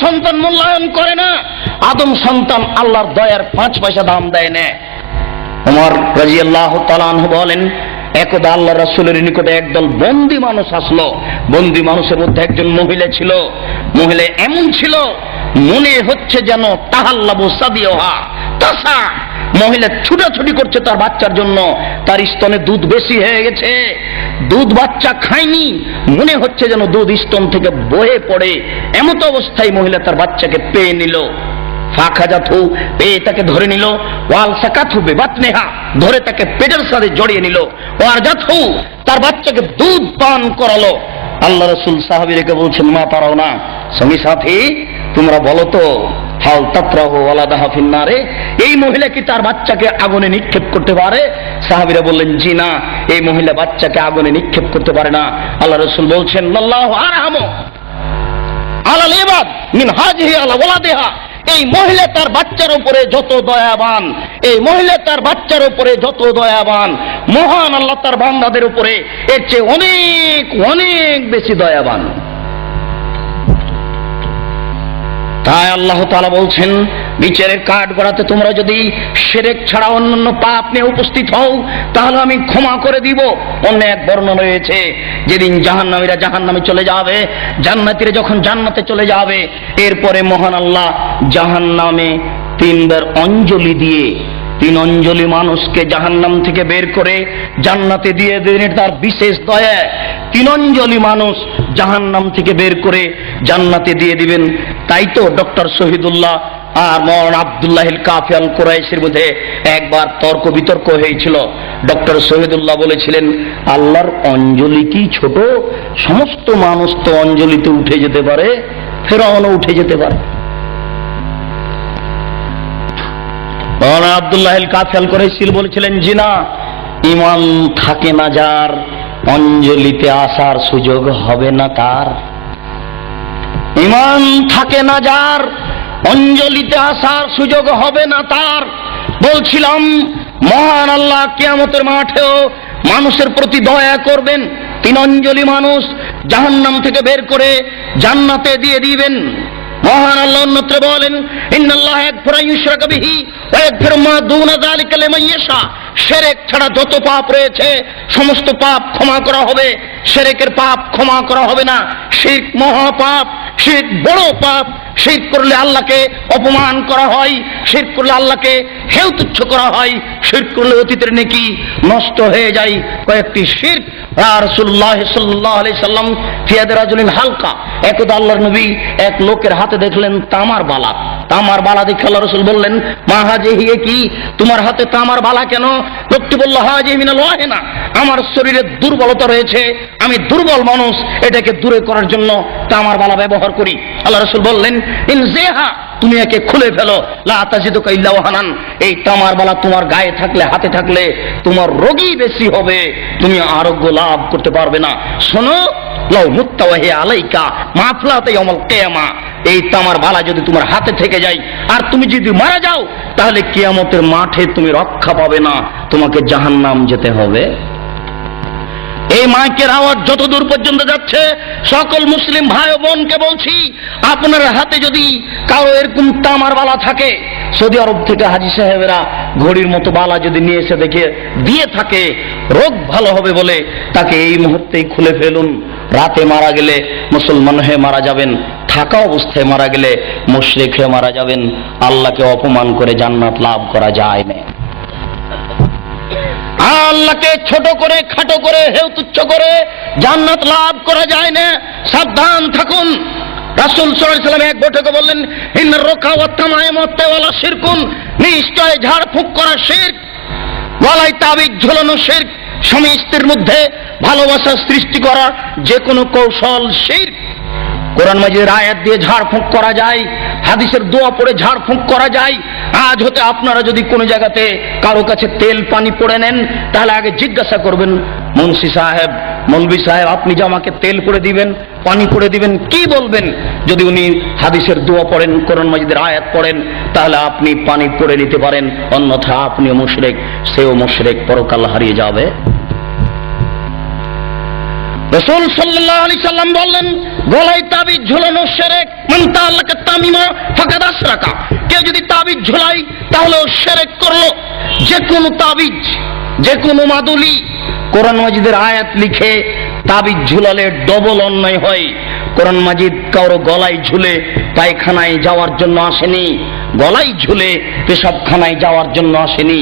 সন্তান মূল্যায়ন করে না। আদম সন্তান আল্লাহর দয়ার পাঁচ পয়সা দাম দেয় না। ওমর রাজি আল্লাহ বলেন, একদা আল্লাহ রাসুলের নিকটে একদল বন্দি মানুষ আসলো। বন্দি মানুষের মধ্যে একজন মহিলা ছিল। মহিলা এমন ছিল, মনে হচ্ছে যেন তাহাল্লাবু সাদিওহা তাসা। মহিলা ছুটাছুটি করছে তার বাচ্চার জন্য। তার স্তনে দুধ বেশি হয়ে গেছে। দুধ বাচ্চা খায়নি। মনে হচ্ছে যেন দুধ স্তন থেকে বয়ে পড়ে। এমত অবস্থায় মহিলা তার বাচ্চাকে পেয়ে নিল। ফাঁকা জাথু পেয়ে তাকে ধরে নিল। ওয়াল সাকাথু বেবাতনেহা ধরে তাকে পেটের সাথে জড়িয়ে নিল। ওয়ার জাথু তার বাচ্চাকে দুধ পান করালো। আল্লাহ রসুল সাহাবি রেখে বলছেন, মা পারাও না। সঙ্গী সাথী, তোমরা বলো তো হাল তাত্রাহ ওয়ালাদাহা ফিন্নারে। এই মহিলা কি তার বাচ্চাকে আগুনে নিক্ষেপ করতে পারে? সাহাবিরা বললেন, জি না, এই মহিলা বাচ্চাকে আগুনে নিক্ষেপ করতে পারে না। আল্লাহ রসুল বলছেন, আল্লাহ আরহামো আলাল ইবাদ মিন হাজিহি আলা ওয়ালাদিহা। এই মহিলা তার বাচ্চার উপরে যত দয়াবান, এই মহিলা তার বাচ্চার উপরে যত দয়াবান, মহান আল্লাহ তার বান্দাদের উপরে এর চেয়ে অনেক অনেক বেশি দয়াবান। তাই আল্লাহ তালা বলছেন, বিচারের কাঠ গড়াতে তোমরা যদি সেরেক ছাড়া অন্যান্য পাপ নিয়ে উপস্থিত হও, তাহলে আমি ক্ষমা করে দিব। অন্য এক বর্ণনা রয়েছে, যেদিন জাহান্নামীরা জাহান্নামে চলে যাবে, জান্নাতীরা যখন জান্নাতে চলে যাবে, এরপরে মহান আল্লাহ জাহান্নামে তিনবার অঞ্জলি দিয়ে তিন অঞ্জলি মানুষকে জাহান্নাম থেকে বের করে জান্নাতে দিয়ে দেন তার বিশেষ দয়া। তিন অঞ্জলি মানুষ জাহান্নাম থেকে বের করে জান্নাতে দিয়ে দিবেন। তাই তো ডক্টর শহীদুল্লাহ আর মরণ আবদুল্লাহ কাফিয়াল কোরাইশের মধ্যে একবার তর্ক বিতর্ক হয়েছিল। ডক্টর শহীদুল্লাহ বলেছিলেন, আল্লাহর অঞ্জলি কি ছোট? সমস্ত মানুষ তো অঞ্জলিতে উঠে যেতে পারে, ফেরাউনও উঠে যেতে পারে। মৌলানা আবদুল্লাহ কাফেল করে সিল বলেছিলেন জিনা ইমান থাকে না যার, অঞ্জলিতে আসার সুযোগ হবে না তার। ইমান থাকে না যার, অঞ্জলিতে আসার সুযোগ হবে না তার। বলছিলাম, মহান আল্লাহ কিয়ামতের মাঠেও মানুষের প্রতি দয়া করবেন। তিন অঞ্জলি মানুষ জাহান্নাম থেকে বের করে জান্নাতে দিয়ে দিবেন। মহান আল্লাহ অন্যত্র বলেন, ইন্নাল্লাহ একফরা ইউশরাকা বিহি ওয়া ইয়াগফিরু মা দুনা যালিকা লিমান ইয়াশা। শিরক ছাড়া যত পাপ রয়েছে, সমস্ত পাপ ক্ষমা করা হবে। শিরকের পাপ ক্ষমা করা হবে না। শিরক মহা পাপ শিরক বড় পাপ। শিরক করলে আল্লাহকে অপমান করা হয়। শিরক করলে আল্লাহকে হেউ তুচ্ছ করা হয়। শিরক করলে অতীতের নেকি নষ্ট হয়ে যায়। কয়েকটি শিরক সাল্লাম ফিয়াদ রাজুলিন হালকা। একদা আল্লাহর নবী এক লোকের হাতে দেখলেন তামার বালা। তামার বালা দেখে আল্লাহ রসুল বললেন, মা হাজে হিয়ে কি? তোমার হাতে তামার বালা কেন? লোকটি বলল হাজে মিনাল ওয়াহেনা। আমার শরীরে দুর্বলতা রয়েছে। আমি দুর্বল মানুষ। এটাকে দূরে করার জন্য তামার বালা ব্যবহার করি। আল্লাহ রসুল বললেন, ইন জেহা তুমি একে খুলে ফেলো। ইল্লা এই তামার বালা তোমার গায়ে থাকলে, হাতে থাকলে তোমার রোগী বেশি হবে। তুমি আরোগ্য লাভ করতে পারবে না। শোনো, লাউ মুত্তাওয়াহি আলাইকা মাফলাতে ইয়াউমাল কিয়ামা। এই তামার বালা যদি তোমার হাতে থেকে যায়, আর তুমি যদি মারা যাও, তাহলে কিয়ামতের মাঠে তুমি রক্ষা পাবে না। তোমাকে জাহান্নাম যেতে হবে। এই মাইকের আওয়াজ যত দূর পর্যন্ত যাচ্ছে, সকল মুসলিম ভাই ও বোনকে বলছি, আপনার হাতে যদি কারও এরকম তামার বালা থাকে, সৌদি আরব থেকে হাজি সাহেবেরা ঘড়ির মতো বালা যদি নিয়ে এসে দেখে, দিয়ে থাকে, রোগ ভালো হবে বলে তাকে এই মুহূর্তেই খুলে ফেলুন। রাতে মারা গেলে মুসলমান হয়ে মারা যাবেন, থাকা অবস্থায় মারা গেলে মুশরিক হয়ে মারা যাবেন। আল্লাহকে অপমান করে জান্নাত লাভ করা যায় না। আল্লাহকে ছোট করে, খাটো করে হেউ তুচ্ছ করে জান্নাত লাভ করা যায় না। সাবধান থাকুন। রাসূল সাল্লাম এক বৈঠকে বললেন ইন্নার রোকা ওয়া তামাইম ওয়ালা শিরকুন। নিশ্চয় ঝাড় ফুঁক করা শিরক গলায় তাবিজ ঝোলানো শিরক। স্বামী স্ত্রীর মধ্যে ভালোবাসা সৃষ্টি করা যে কোনো কৌশল শিরক। কোরআন মাজিদের আয়াত দিয়ে ঝাড়ফুঁক করা যায়, হাদিসের দোয়া পড়ে ঝাড়ফুঁক করা যায়। আজ হতে আপনারা যদি কোনো জায়গাতে কারও কাছে তেল, পানি পড়ে নেন, তাহলে আগে জিজ্ঞাসা করবেন, মুন্সি সাহেব মৌলবি সাহেব, আপনি যে আমাকে তেল করে দিবেন, পানি করে দিবেন, কি বলবেন? যদি উনি হাদিসের দোয়া পড়েন, কোরআন মাজিদের আয়াত পড়েন, তাহলে আপনি পানি পড়ে নিতে পারেন, অন্যথা আপনিও মুশরেক, সেও মুশরেক, পরকাল হারিয়ে যাবে। রসুল সাল্লাহ আলি সাল্লাম বললেন, গলায় তাবিজ ঝুলানো সেরেক মানতা আল্লাহকে তামিমা ফাঁকা দাস রাখা কেউ যদি তাবিজ ঝুলাই তাহলে ও সেরেক করল। যে কোনো তাবিজ, যে কোনো মাদুলি, কোরআন মাজিদের আয়াত লিখে তাবিজ ঝুলালে ডবল অন্যায় হয়। কোরআন মাজিদ কারও গলায় ঝুলে পায়খানায় যাওয়ার জন্য আসেনি, গলায় ঝুলে পেশাবখানায় যাওয়ার জন্য আসেনি।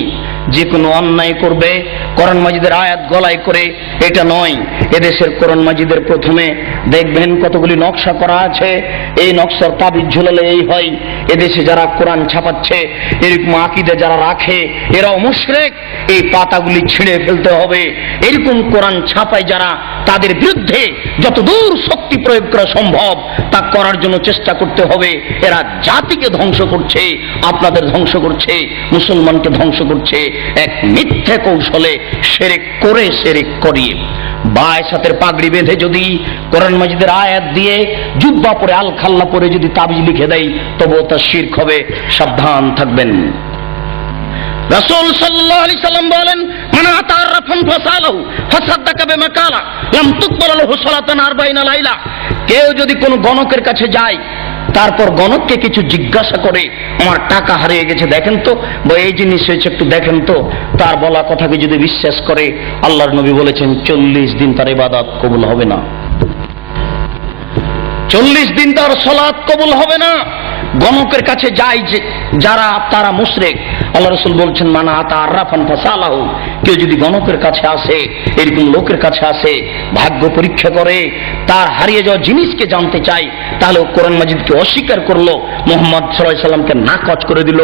যে কোনো অন্যায় করবে, কোরআন মাজিদের আয়াত গলায় করে, এটা নয়। এদেশের কোরআন মাজিদের প্রথমে দেখবেন কতগুলি নকশা করা আছে। এই নকশার তাবিজ ঝুলালে এই হয়, এদেশে যারা কোরআন ছাপাচ্ছে, এরকম আকিদে যারা রাখে, এরাও মুশরেক। এই পাতাগুলি ছিঁড়ে ফেলতে হবে। এরকম কোরআন ছাপায় যারা, তাদের বিরুদ্ধে যত দূর শক্তি প্রয়োগ করা সম্ভব, তা করার জন্য চেষ্টা করতে হবে। এরা জাতিকে ধ্বংস করছে, আপনাদের ধ্বংস করছে, মুসলমানকে ধ্বংস করছে। এক মিথ্যে কৌশলে সেরেক করে সেরেক করিয়ে বায়সাতের পাগড়ি বেঁধে যদি কোরআন মাজিদের আয়াত দিয়ে জুব্বা পরে পরে যদি তাবিজ লিখে দেয়, তবুও তা শির্ক হবে। সাবধান থাকবেন। রাসূল সাল্লাল্লাহু আলাইহি সাল্লাম বলেন, মান ফাসালাহু, ফাসাদ্দাকা বিমা কালা লাম সালাতান আরবাইনা লাইলা। কেউ যদি কোনো গণকের কাছে যায় তারপর গণককে কিছু জিজ্ঞাসা করে, আমার টাকা হারিয়ে গেছে, দেখেন তো? বা, এই জিনিস হয়েছে, একটু দেখেন তো? তার বলা কথাকে যদি বিশ্বাস করে, আল্লাহর নবী বলেছেন, চল্লিশ দিন তার ইবাদত কবুল হবে না। চল্লিশ দিন তার সলাৎ কবুল হবে না। গণকের কাছে যায় যে, যারা, তারা মুশরেক। আল্লাহ রসুল বলছেন, মানা আতা আর্রাফান ফাসালাহু। কেউ যদি গণকের কাছে আসে, এরকম লোকের কাছে আসে, ভাগ্য পরীক্ষা করে, তার হারিয়ে যাওয়া জিনিসকে জানতে চাই তাহলে ও কোরআন মাজিদকে অস্বীকার করল, মোহাম্মদ সাল্লাহ সাল্লামকে নাকচ করে দিল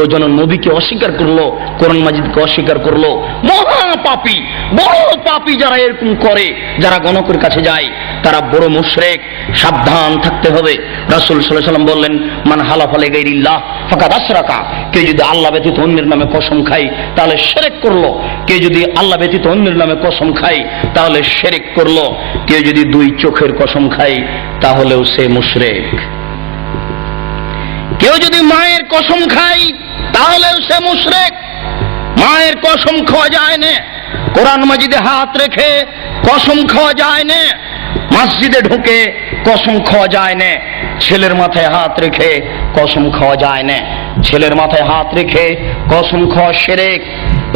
ওই জন্য নবীকে অস্বীকার করল, কোরআন মাজিদকে অস্বীকার করল। মহা পাপী, বড় পাপী যারা এরকম করে, যারা গণকের কাছে যায়, তারা বড় মুশরেক, সাবধান থাকতে হবে। রাসূল আলাইহি সাল্লাম বললেন, মান হালাফালে গাইরিল্লাহ ফাকাদ আশরাকা। কেউ যদি আল্লাহ ব্যতীত অন্যের নামে কসম খায় তাহলে শিরক করল। কেউ যদি আল্লাহ ব্যতীত অন্যের নামে কসম খায় তাহলে শিরক করল। কেউ যদি দুই চোখের কসম খায় তাহলেও সে মুশরিক। কেউ যদি মায়ের কসম খায় তাহলেও সে মুশরিক। মায়ের কসম খাওয়া যায় না। কোরআন মাজিদে হাত রেখে কসম খাওয়া যায় না। মসজিদে ঢুকে কসম খাওয়া যায় না। ছেলের মাথায় হাত রেখে কসম খাওয়া যায় না। ছেলের মাথায় হাত রেখে কসম খাওয়া সেরেক।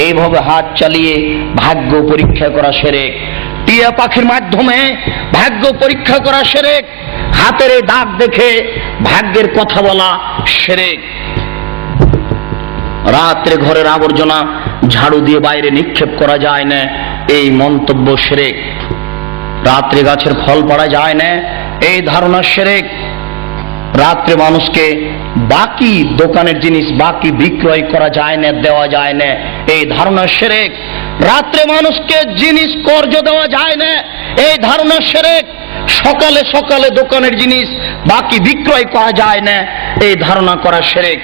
এইভাবে হাত চালিয়ে ভাগ্য পরীক্ষা করা সেরেক। টিয়া পাখির মাধ্যমে ভাগ্য পরীক্ষা করা সেরেক। হাতের দাগ দেখে ভাগ্যের কথা বলা সেরেক। রাত্রে ঘরের আবর্জনা ঝাড়ু দিয়ে বাইরে নিক্ষেপ করা যায় না, এই মন্তব্য সেরেক। রাত্রে গাছের ফল পড়া যায় না, এই ধারণা সেরেক। রাত্রে মানুষকে বাকি দোকানের জিনিস, বাকি বিক্রয় করা যায় না, দেওয়া যায় না। এই ধারণা সেরেক। রাত্রে মানুষকে জিনিস কর্জ দেওয়া যায় না। এই ধারণা সেরেক। সকালে সকালে দোকানের জিনিস, বাকি বিক্রয় করা যায় না। এই ধারণা করা সেরেক।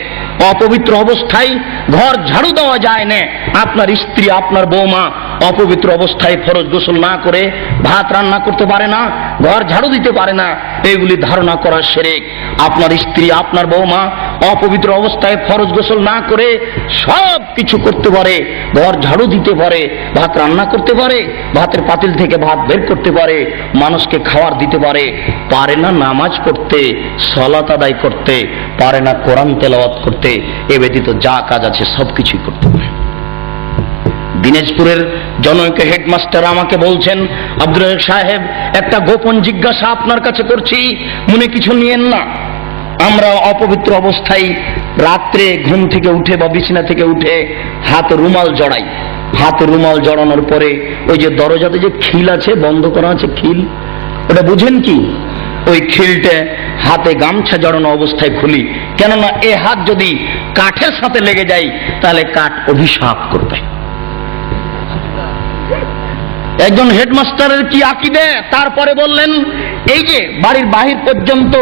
অপবিত্র অবস্থায় ঘর ঝাড়ু দেওয়া যায় না। আপনার স্ত্রী, আপনার বৌমা অপবিত্র অবস্থায় ফরজ গোসল না করে ভাত রান্না করতে পারে না, ঘর ঝাড়ু দিতে পারে না এগুলি ধারণা করা সেরেক। আপনার স্ত্রী, আপনার বৌমা অপবিত্র অবস্থায় ফরজ গোসল না করে সব কিছু করতে পারে, ঘর ঝাড়ু দিতে পারে, ভাত রান্না করতে পারে, ভাতের পাতিল থেকে ভাত বের করতে পারে, মানুষকে খাওয়ার দিতে পারে পারে না নামাজ পড়তে, সলাত আদায় করতে, পারে না কোরআন তেলাওয়াত করতে, এ ব্যতীত যা কাজ আছে সব কিছুই করতে পারে। দিনাজপুরের জনৈক হেডমাস্টার আমাকে বলছেন আব্দুল সাহেব, একটা গোপন জিজ্ঞাসা আপনার কাছে করছি, মনে কিছু নিয়েন না। আমরা অপবিত্র অবস্থায় রাত্রে ঘুম থেকে উঠে বা বিছানা থেকে উঠে হাত রুমাল জড়াই। হাত রুমাল জড়ানোর পরে ওই যে দরজাতে যে খিল আছে, বন্ধ করা আছে খিল, ওটা বুঝেন কি? ওই খিলটা হাতে গামছা জড়ানো অবস্থায় খুলি। কেননা এ হাত যদি কাঠের সাথে লেগে যায়, তাহলে কাঠ অভিশাপ করবে। একজন হেডমাস্টারের কি আকিদে? তারপরে বললেন, এই যে বাড়ির বাহির পর্যন্ত,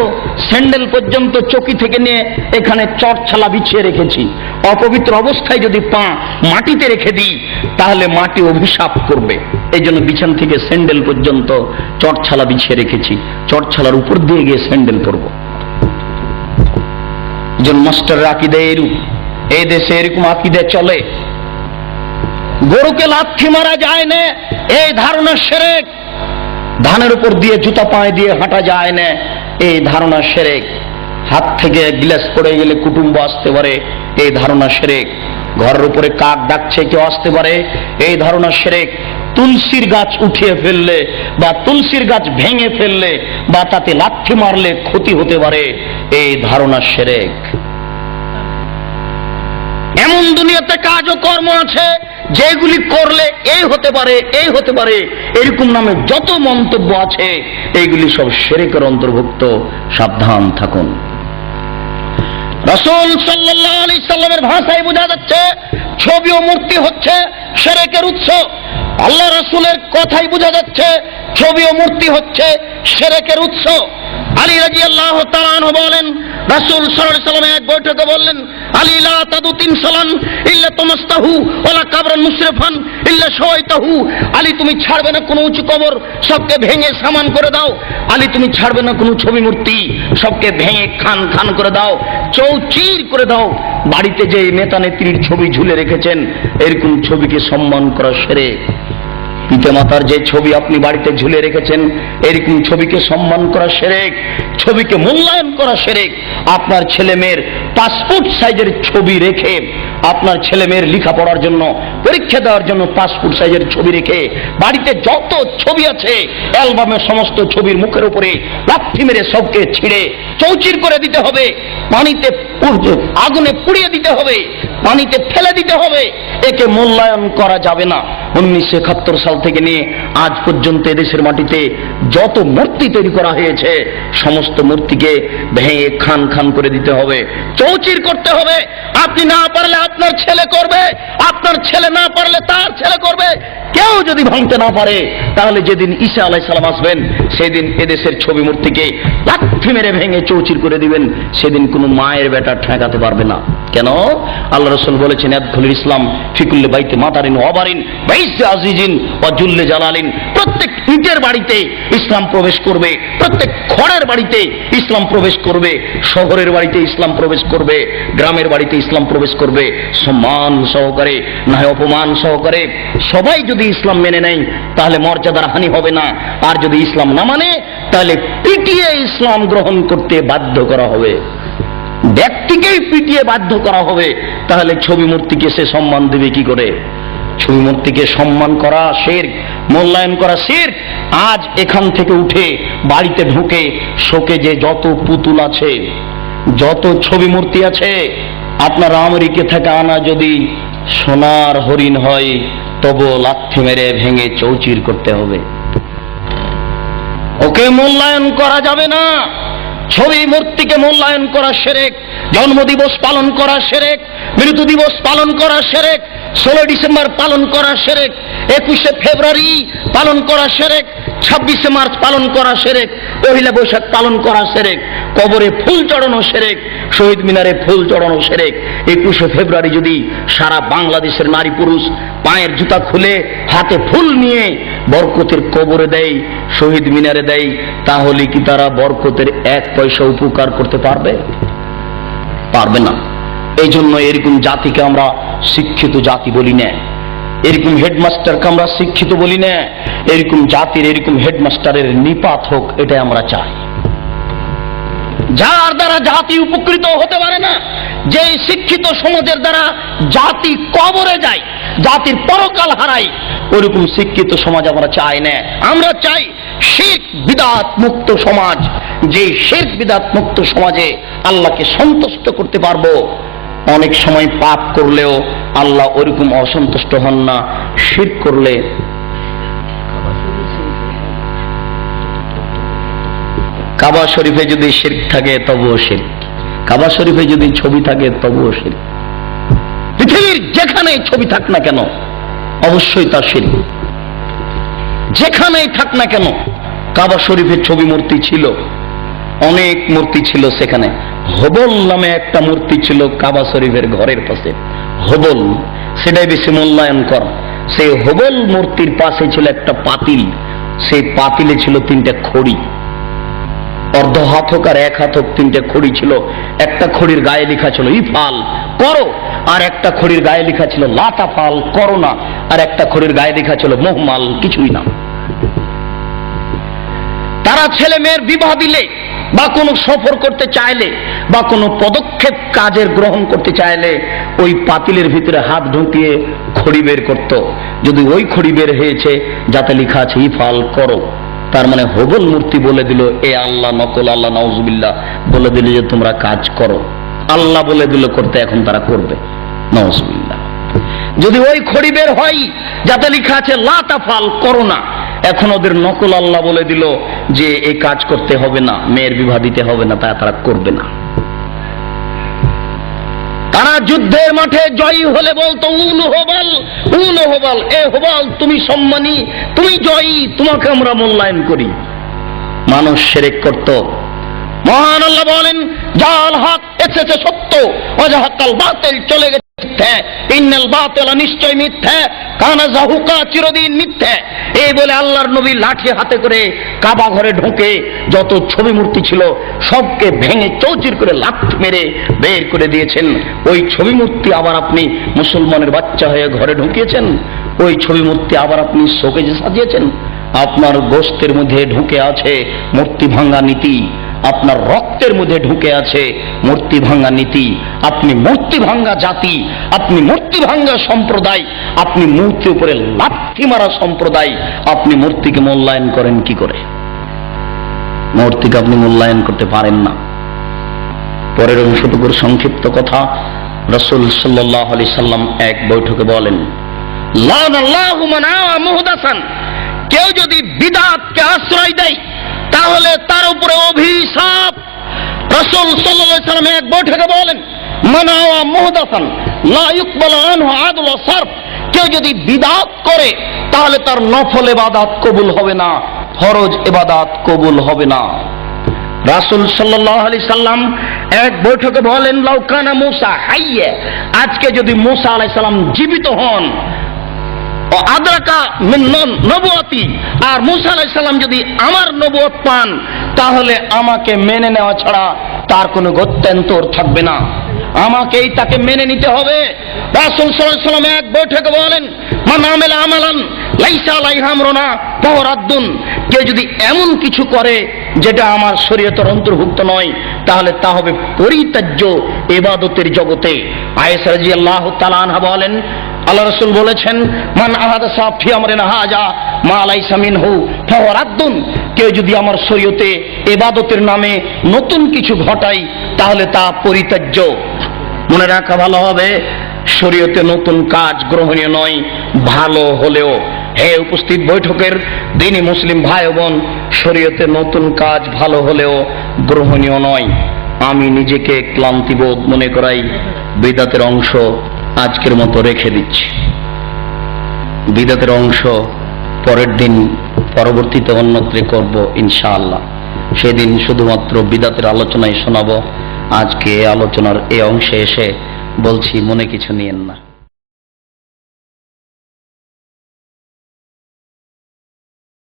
স্যান্ডেল পর্যন্ত চকি থেকে নিয়ে এখানে চটছালা বিছিয়ে রেখেছি। অপবিত্র অবস্থায় যদি পা মাটিতে রেখে দিই, তাহলে মাটি অভিশাপ করবে। এই জন্য বিছান থেকে স্যান্ডেল পর্যন্ত চটছালা বিছিয়ে রেখেছি। চটছালার উপর দিয়ে গিয়ে স্যান্ডেল পরবো একজন মাস্টারের আকিদে এরূপ। এই দেশে এরকম আঁকি আকিদে চলে। গরুকে লাথি মারা যায় না, এই ধারণা সেরেক। ধানের উপর দিয়ে জুতা পায়ে দিয়ে হাঁটা যায় না, এই ধারণা সেরেক। হাত থেকে গ্লাস পড়ে গেলে কুটুম্ব আসতে পারে, এই ধারণা সেরেক। ঘরের উপরে কাক ডাকছে, কেউ আসতে পারে, এই ধারণা সেরেক। তুলসীর গাছ উঠিয়ে ফেললে বা তুলসীর গাছ ভেঙে ফেললে বা তাতে লাথি মারলে ক্ষতি হতে পারে, এই ধারণা সেরেক। এমন দুনিয়াতে কাজ ও কর্ম আছে যেগুলি করলে এই হতে পারে, এই হতে পারে, এরকম নামে যত মন্তব্য আছে, এইগুলি সব সেরেকের অন্তর্ভুক্ত। সাবধান থাকুন। রসুল সাল্লাহ সাল্লামের ভাষায় বোঝা যাচ্ছে, ছবি ও মূর্তি হচ্ছে সেরেকের উৎস। আল্লাহ রসুলের কথাই বোঝা যাচ্ছে, ছবি ও মূর্তি হচ্ছে সেরেকের উৎস। আলী রাজি আল্লাহ বলেন, রাসূল সাল্লাল্লাহু সাল্লাম এক বৈঠকে বললেন আলী লা তাদু তিন সালান, ইল্লা তমাস্তাহু, ওলা কাবরান মুশরিফান, ইল্লা শওয়াইতাহু। আলী, তুমি ছাড়বে না কোনো উঁচু কবর, সবকে ভেঙে সামান করে দাও। আলী, তুমি ছাড়বে না কোনো ছবি মূর্তি, সবকে ভেঙে খান খান করে দাও, চৌচির করে দাও। বাড়িতে যে নেতা নেত্রীর ছবি ঝুলে রেখেছেন, এরকম ছবিকে সম্মান করা সেরে। পিতামাতার যে ছবি আপনি বাড়িতে ঝুলে রেখেছেন, এরকম ছবিকে সম্মান করা সেরেক, ছবিকে মূল্যায়ন করা সেরেক। আপনার ছেলে মেয়ের পাসপোর্ট সাইজের ছবি রেখে, আপনার ছেলে মেয়ের লেখাপড়ার জন্য, পরীক্ষা দেওয়ার জন্য পাসপোর্ট সাইজের ছবি রেখে, বাড়িতে যত ছবি আছে অ্যালবামের সমস্ত ছবির মুখের উপরে লাথি মেরে সবকে ছিঁড়ে, চৌচির করে দিতে হবে, পানিতে আগুনে পুড়িয়ে দিতে হবে, পানিতে ফেলে দিতে হবে একে মূল্যায়ন করা যাবে না। উনিশশো একাত্তর সাল থেকে নিয়ে আজ পর্যন্ত এদেশের মাটিতে যত মূর্তি তৈরি করা হয়েছে, সমস্ত মূর্তিকে ভেঙে খান খান করে দিতে হবে, চৌচির করতে হবে। আপনি না পারলে আপনার ছেলে করবে, আপনার ছেলে না পারলে তার ছেলে করবে। কেউ যদি ভাঙতে না পারে, তাহলে যেদিন ঈসা আলাই সালাম আসবেন, সেদিন এদেশের ছবি মূর্তিকে লাঠি মেরে ভেঙে চৌচির করে দিবেন, সেদিন কোনো মায়ের বেটা ঠেকাতে পারবে না। কেন? আল্লাহ রসুল বলেছেন এদখলুল ইসলাম ফিকুল্লে বাইতে মাতারিন অবারিন বাইসে আজিজিন অজুল্লে জালালিন। প্রত্যেক ইটের বাড়িতে ইসলাম প্রবেশ করবে, প্রত্যেক খড়ের বাড়িতে ইসলাম প্রবেশ করবে, শহরের বাড়িতে ইসলাম প্রবেশ করবে, গ্রামের বাড়িতে ইসলাম প্রবেশ করবে। সম্মান সহকারে, না অপমান সহকারে, সবাই যদি ইসলাম মেনে নেয়, তাহলে মর্যাদার হানি হবে না। আর যদি ইসলাম না মানে তাহলে পিটিয়ে ইসলাম গ্রহণ করতে বাধ্য করা হবে। ব্যক্তিকেই পিটিয়ে বাধ্য করা হবে। তাহলে ছবি মূর্তিকে সে সম্মান দেবে কি করে? ছবি মূর্তিকে সম্মান করা শের, মূল্যায়ন করা শের। আজ এখান থেকে উঠে বাড়িতে ঢুকে শোকে যে যত পুতুল আছে, যত ছবি মূর্তি আছে, আপনার আমেরিকা থেকে আনা যদি সোনার হরিণ হয় তবু লাথি মেরে ভেঙে চৌচির করতে হবে। ওকে মূল্যায়ন করা যাবে না। ছবি মূর্তিকে মূল্যায়ন করা সেরেক জন্মদিবস পালন করা সেরেক, মৃত্যু দিবস পালন করা সেরেক, ষোলো ডিসেম্বর পালন করা সেরেক, একুশে ফেব্রুয়ারি পালন করা সেরেক ছাব্বিশে মার্চ পালন করা সেরেক, পহিলা বৈশাখ পালন করা সেরেক, কবরে ফুল চড়ানো সেরেক, শহীদ মিনারে ফুল চড়ানো সেরেক। একুশে ফেব্রুয়ারি যদি সারা বাংলাদেশের নারী পুরুষ পায়ের জুতা খুলে, হাতে ফুল নিয়ে বরকতের কবরে দেয়, শহীদ মিনারে দেয়, তাহলে কি তারা বরকতের এক পয়সা উপকার করতে পারবে? পারবে না। এই জন্য এরকম জাতিকে আমরা শিক্ষিত জাতি বলি না। এরকম হেডমাস্টারকে আমরা শিক্ষিত বলি না। এরকম জাতির, এরকম হেডমাস্টারের নিপাত হোক, এটাই আমরা চাই। যার দ্বারা জাতি উপকৃত হতে পারে না, যে শিক্ষিত সমাজের দ্বারা জাতি কবরে যায়, জাতির পরকাল হারায়, ওরকম শিক্ষিত সমাজ আমরা চাই না। আমরা চাই শেখ বিদাত মুক্ত সমাজ, যে শেখ বিদাত মুক্ত সমাজে আল্লাহকে সন্তুষ্ট করতে পারব। অনেক সময় পাপ করলেও আল্লাহ ওরকম অসন্তুষ্ট হন না, শির করলে। কাবা শরীফে যদি শির্ক থাকে, তবুও শির্ক কাবা শরীফে যদি ছবি থাকে, তবুও শির্ক পৃথিবীর যেখানেই ছবি থাক না কেন, অবশ্যই তার শির্ক যেখানেই থাক না কেন, কাবা শরীফের ছবি মূর্তি ছিল, অনেক মূর্তি ছিল সেখানে। হবল নামে একটা মূর্তি ছিল কাবা শরীফের ঘরের পাশে। হবল, সেটাই বেশি মূল্যায়ন করা। সেই হবল মূর্তির পাশে ছিল একটা পাতিল। সেই পাতিলে ছিল তিনটা খড়ি। অর্ধ হাত হোক আর এক হাত হোক তিনটে খড়ি ছিল। একটা খড়ির গায়ে লেখা ছিল ইফাল করো। আর একটা খড়ির গায়ে লেখা ছিল লাতাফাল করো না। আর একটা খড়ির গায়ে লেখা ছিল, মোহমাল, কিছুই না। তারা ছেলে মেয়ের বিবাহ দিলে বা কোনো সফর করতে চাইলে বা কোনো পদক্ষেপ কাজের গ্রহণ করতে চাইলে ওই পাতিলের ভিতরে হাত ঢুকিয়ে খড়ি বের করত। যদি ওই খড়ি বের হয়েছে, যাতে লেখা আছে ইফাল করো। তার মানে হবল মূর্তি বলে দিল, এ আল্লাহ, নকল আল্লাহ নওজবিল্লাহ বলে দিল যে, তোমরা কাজ করো। আল্লাহ বলে দিল, করতে এখন তারা করবে। নওজবিল্লাহ যদি ওই খড়ি বের হয়, যাতে লেখা আছে লাতাফাল করো না। এখন ওদের নকল আল্লাহ বলে দিল যে এই কাজ করতে হবে না, মেয়ের বিবাহ দিতে হবে না তা তারা করবে না। তারা যুদ্ধের মাঠে জয়ী হলে বলতো উল হবাল উল হবাল, এ হবাল, তুমি সম্মানী, তুমি জয়ী, তোমাকে আমরা মূল্যায়ন করি। মানুষ সেরেক করত। মহান আল্লাহ বলেন, জাল হাত এসেছে সত্য অজাহাকাল বাতিল, চলে গেছে মিথ্যে, ইন্নাল বাতিল নিশ্চয় মিথ্যে কানা জাহুকা চিরদিন মিথ্যে। এই বলে আল্লাহর নবী লাঠি হাতে করে কাবা ঘরে ঢুকে যত ছবি মূর্তি ছিল সবকে ভেঙে চৌচির করে লাথি মেরে বের করে দিয়েছেন। ওই ছবি মূর্তি আবার আপনি মুসলমানের বাচ্চা হয়ে ঘরে ঢুকিয়েছেন। ওই ছবি মূর্তি আবার আপনি শোকেজে সাজিয়েছেন। আপনার গোস্তের মধ্যে ঢুকে আছে মূর্তি ভাঙ্গা নীতি। আপনার রক্তের মধ্যে ঢুকে আছে মূর্তি ভাঙ্গা নীতি। আপনি মূর্তি ভাঙ্গা জাতি, আপনি মূর্তি ভাঙ্গা সম্প্রদায়, আপনি মূর্তি উপরে লাথি মারা সম্প্রদায়, আপনি মূর্তিকে মূল্যায়ন করেন কি করে? মূর্তিকে আপনি মূল্যায়ন করতে পারেন না। পরের অংশটুকুর সংক্ষিপ্ত কথা, রসুল সাল্লাহ আলি সাল্লাম এক বৈঠকে বলেন কেউ যদি বিদাতকে আশ্রয় দেয়, তাহলে তার উপরে অভিশাপ রসুল সাল্লাম এক বৈঠকে বলেন, মানাওয়া মুহদাসান, লা ইউকবালু আনহু আদল সারফ। কেউ যদি বিদাত করে, তাহলে তার নফল এবাদাত কবুল হবে না, ফরজ এবাদাত কবুল হবে না। রাসুল সাল্লাহ আলি সাল্লাম এক বৈঠকে বলেন লাউকানা মুসা হাইয়ে। আজকে যদি মুসা আলাই সাল্লাম জীবিত হন ও আদ্রাকা নবুয়াতি। আর মুসা আলাই সাল্লাম যদি আমার নবুয়ত পান, তাহলে আমাকে মেনে নেওয়া ছাড়া তার কোনো গত্যন্তর থাকবে না। আমাকেই তাকে মেনে নিতে হবে। রাসুল সাল্লাম এক বৈঠকে বলেন, মান আমেলা আমালান, লাইসা লাইহামরনা পহরাদ্দুন কেউ যদি এমন কিছু করে যেটা আমার শরীয়তের অন্তর্ভুক্ত নয়, তাহলে তা হবে পরিত্যাজ্য এবাদতের জগতে। আয়েস রাজি আল্লাহ তালানহা বলেন আল্লাহ রসুল বলেছেন, মান আহাদ সাফি আমরে নাহাজা মা আলাই সামিন হু ফহরাদ্দুন কেউ যদি আমার শরীয়তে এবাদতের নামে নতুন কিছু ঘটায়, তাহলে তা পরিত্যাজ্য। মনে রাখা ভালো হবে, শরীয়তে নতুন কাজ গ্রহণীয় নয়, ভালো হলেও। হে উপস্থিত বৈঠকের দিনই মুসলিম ভাই বোন শরীয়তে নতুন কাজ ভালো হলেও গ্রহণীয় নয়। আমি নিজেকে ক্লান্তিবোধ মনে করাই, বেদাতের অংশ। আজকের মতো রেখে দিচ্ছি। বিদাতের অংশ পরের দিন পরবর্তীতে অন্যত্রে করব ইনশাআল্লাহ। সেদিন শুধুমাত্র বিদাতের আলোচনায় শোনাব। আজকে আলোচনার এ অংশে এসে বলছি, মনে কিছু নিয়েন না।